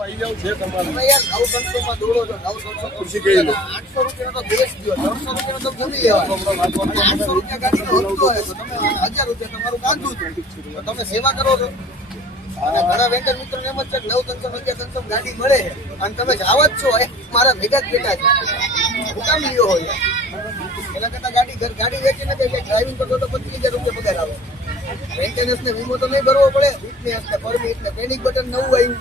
તમે સેવા કરો છો અને ઘણા વેન્ડર મિત્રો એમ જ છે 9-300 ગાડી મળે અને તમે જાવ જ છો મારા ભેગા જ બેઠા છે હુકામ લ્યો હોય એના કરતા ગાડી વેચીને ડ્રાઇવિંગ કરતો તો 25,000 રૂપિયા પગાર આવે. મેન્ટેનન્સ ને વીમો તો નહીં ભરવો પડે. ફિટનેસ ને પરમિટ ને પેનિક બટન નવું આવ્યું.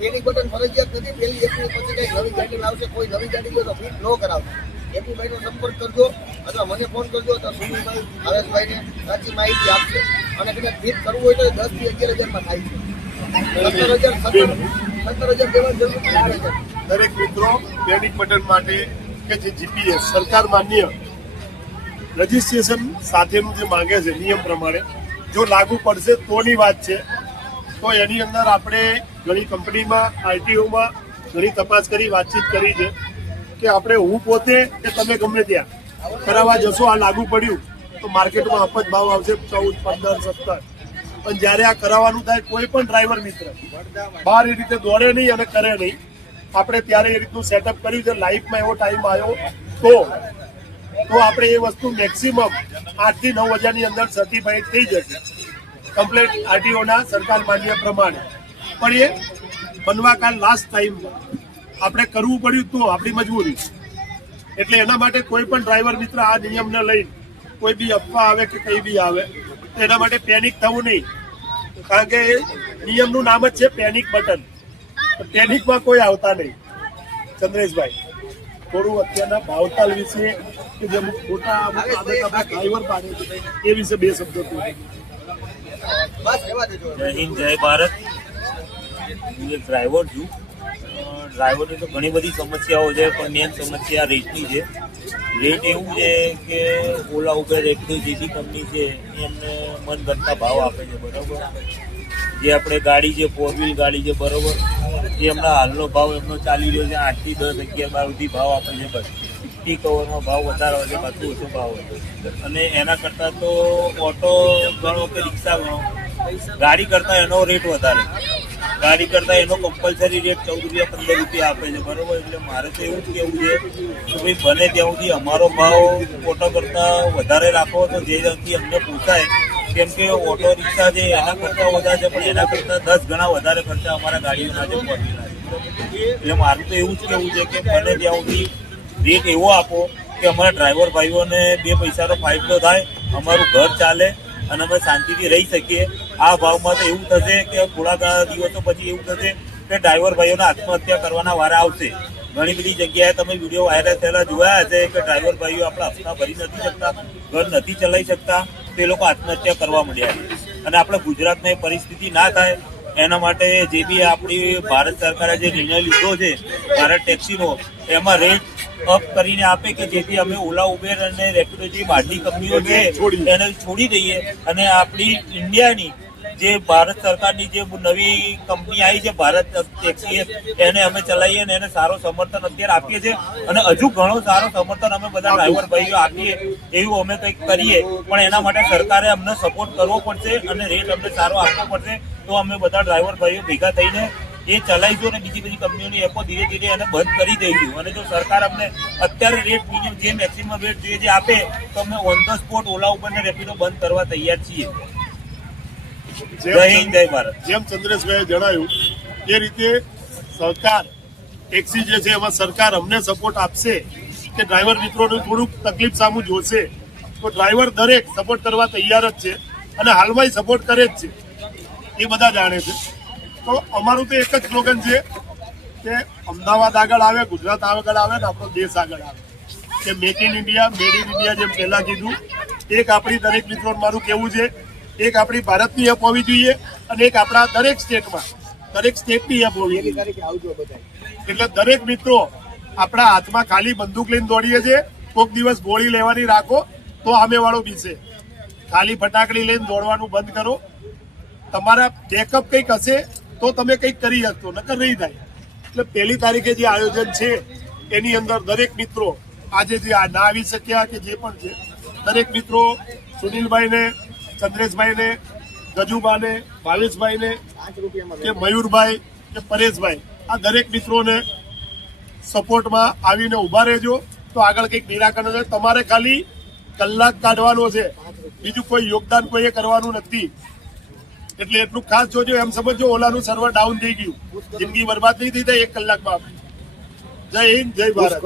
પેનિક બટન ફરજિયાત નથી. પેલી એપ્રિલ પછી કઈ નવી ગાડી લાવશે, કોઈ નવી ગાડી લો તો ફિટ ન કરાવશે. એપીભાઈ નો સંપર્ક કરજો અથવા મને ફોન કરજો તો સુનિલભાઈ હરેશભાઈ ને સાચી માહિતી આપશે. અને કદાચ ફિટ કરવું હોય તો 10 થી 11,000 માં થાય છે. 17,000 દેવા જરૂર 4,000. દરેક મિત્રો પેનિક બટન માટે કે જે જીપીએસ સરકાર માન્ય રજીસ્ટ્રેશન સાથેનું જે માંગે છે નિયમ પ્રમાણે જો લાગુ પડશે તોની વાત છે. તો એની અંદર આપણે ઘણી કંપનીમાં આરટીઓમાં ઘણી તપાસ કરી વાતચીત કરી છે કે આપણે હું પોતે કે તમે ગમે ત્યાં કરાવવા જશો આ લાગુ પડ્યું તો માર્કેટમાં આપ જ ભાવ આવશે 14, 15, 17. પણ જ્યારે આ કરાવવાનું થાય કોઈ પણ ડ્રાઈવર મિત્ર બહાર એ રીતે દોડે નહીં અને કરે નહીં. આપણે ત્યારે એ રીતનું સેટઅપ કર્યું છે. લાઈફમાં એવો ટાઈમ આવ્યો તો આપણે એ વસ્તુ મેક્સિમમ 8 થી 9 હજારની અંદર સર્ટિફાઈડ થઈ જશે કમ્પ્લેટ આરટીઓના સરકાર માન્ય પ્રમાણે. પણ એ બનવા કાલ લાસ્ટ ટાઈમમાં આપણે કરવું પડ્યું તો આપણી મજબૂરી. એટલે એના માટે કોઈ પણ ડ્રાઈવર મિત્ર આ નિયમને લઈને કોઈ બી અફવા આવે કે કંઈ બી આવે તો એના માટે પેનિક થવું નહીં. કારણ કે નિયમનું નામ જ છે પેનિક બટન. પેનિકમાં કોઈ આવતા નહીં. ચંદ્રેશભાઈ થોડું અત્યારના ભાવતાલ વિશે કે જે અમુક ખોટા ડ્રાઈવર પાડે છે એ વિશે 2 શબ્દો. જય હિન્દ, જય ભારત. હું એક ડ્રાઈવર છું. ડ્રાઈવરની તો ઘણી બધી સમસ્યાઓ છે પણ મેન સમસ્યા રેટની છે. રેટ એવું છે કે ઓલા ઉબેર રેટનો જે બી કંપની છે એમને મનગમતા ભાવ આપે છે. બરાબર. જે આપણે ગાડી છે 4 વ્હીલ ગાડી છે બરાબર જે હમણાં હાલનો ભાવ એમનો ચાલી રહ્યો છે 8 થી 10, 11, 12 સુધી ભાવ આપે છે. બસ 50 કવરમાં ભાવ વધારે હોય છે, પાછું ઓછો ભાવ હોય. અને એના કરતાં તો ઓટો ગણો કે રિક્ષા ગણો ગાડી કરતાં એનો રેટ વધારે. ગાડી કરતાં એનો કમ્પલસરી રેટ 14 રૂપિયા 15 રૂપિયા આપે છે બરાબર. એટલે મારે તો એવું જ કહેવું છે કે ભાઈ બને ત્યાં સુધી અમારો ભાવ ઓટો કરતાં વધારે રાખો તો જેથી અમને પોસાય. કેમ કે ઓટો રિક્ષા છે એના કરતાં વધારે છે પણ એના કરતાં 10 ગણા વધારે ખર્ચા અમારા ગાડીઓના છે પહોંચેલા છે. એટલે મારું તો એવું જ કહેવું છે કે બને ત્યાં સુધી રેટ એવો આપો કે અમારા ડ્રાઈવર ભાઈઓને 2 પૈસાનો ફાયદો થાય, અમારું ઘર ચાલે અને અમે શાંતિથી રહી શકીએ. આ ભાવમાં તો એવું થશે કે થોડા ઘણા દિવસો પછી એવું થશે કે ડ્રાઈવર ભાઈઓને આત્મહત્યા કરવાના વારા આવશે. ઘણી બધી જગ્યાએ તમે વિડીયો વાયરલ થયેલા જોયા હશે કે ડ્રાઈવર ભાઈઓ આપણા હપ્તા ભરી નથી શકતા, ઘર નથી ચલાવી શકતા, તો એ લોકો આત્મહત્યા કરવા માંડ્યા છે. અને આપણે ગુજરાતમાં એ પરિસ્થિતિ ના થાય એના માટે જે બી આપણી ભારત સરકારે જે નિર્ણય લીધો છે ભારત ટેક્સીનો એમાં રેટ અપ કરીને આપે કે જેથી અમે ઓલા ઉબેર અને રેપિડો જે બહારની કંપનીઓ છે એને છોડી દઈએ અને આપણી ઇન્ડિયાની જે ભારત સરકારની જે નવી કંપની આવી છે ભારત ટેક્સી એને અમે ચલાવીએ અને એને સારો સમર્થન અત્યારે આપીએ છીએ. અને હજુ ઘણો સારો સમર્થન અમે બધા ડ્રાઈવર ભાઈઓ આપીએ એવું અમે કંઈક કરીએ. પણ એના માટે સરકારે અમને સપોર્ટ કરવો પડશે અને રેટ અમને સારો આપવો પડશે તો અમે બધા ડ્રાઈવર ભાઈઓ ભેગા થઈને એ ચલાવીશું અને બીજી બધી કંપનીઓની એપો ધીરે ધીરે એને બંધ કરી દઈશું. અને જો સરકાર અમને અત્યારે રેટ મિનિમમ જે મેક્સિમમ રેટ જોઈએ જે આપે તો અમે ઓન ધ સ્પોટ ઓલા ઉપર ને રેપિડો બંધ કરવા તૈયાર છીએ. જય હિન્દ, જય ભારત. જેમ ચંદ્રેશભાઈએ જણાવ્યું એ રીતે સરકાર ટેક્સી જે છે એમાં સરકાર અમને સપોર્ટ આપશે કે ડ્રાઈવર મિત્રોને થોડુંક તકલીફ સામું જોશે તો ડ્રાઈવર દરેક સપોર્ટ કરવા તૈયાર જ છે અને હાલમાં સપોર્ટ કરે જ છે એ બધા જાણે છે. તો અમારું તો એક જ સ્લોગન છે કે અમદાવાદ આગળ આવે, ગુજરાત આગળ આવે ને આપણો દેશ આગળ આવે. કે make in India, made in India જેમ પહેલા કીધું એક આપણી દરેક મિત્રોને મારું કહેવું છે એક આપણી ભારતની એપ હોવી જોઈએ અને એક આપણા દરેક સ્ટેટની એપ હોવી જોઈએ. એટલે દરેક મિત્રો આપણા હાથમાં ખાલી બંદૂક લઈને દોડીએ છીએ. કોઈક દિવસ ગોળી લેવાની રાખો તો સામેવાળો બીસે. ખાલી ફટાકડી લઈને દોડવાનું બંધ કરો. તમારા બેકઅપ કંઈક હશે તો તમે કંઈક કરી શકશો, નકર નહીં થાય. એટલે 1 તારીખે જે આયોજન છે એની અંદર દરેક મિત્રો આજે જે ના આવી શક્યા કે જે પણ છે દરેક મિત્રો સુનિલભાઈને, ચંદ્રેશભાઈને, ગજુભાઈને, ભાવેશભાઈને કે મયુરભાઈ કે પરેશભાઈ, આ દરેક મિત્રોને સપોર્ટમાં આવીને ઉભા રહેજો તો આગળ કંઈક નિરાકરણ છે. તમારે ખાલી કલાક કાઢવાનો છે, બીજું કોઈ યોગદાન કોઈએ કરવાનું નથી. એટલે એટલું ખાસ જોજો, એમ સમજો ઓલાનું સર્વર ડાઉન થઈ ગયું, જિંદગી બરબાદ નહીં થઈ જાય 1 કલાકમાં. જય હિન્દ, જય ભારત.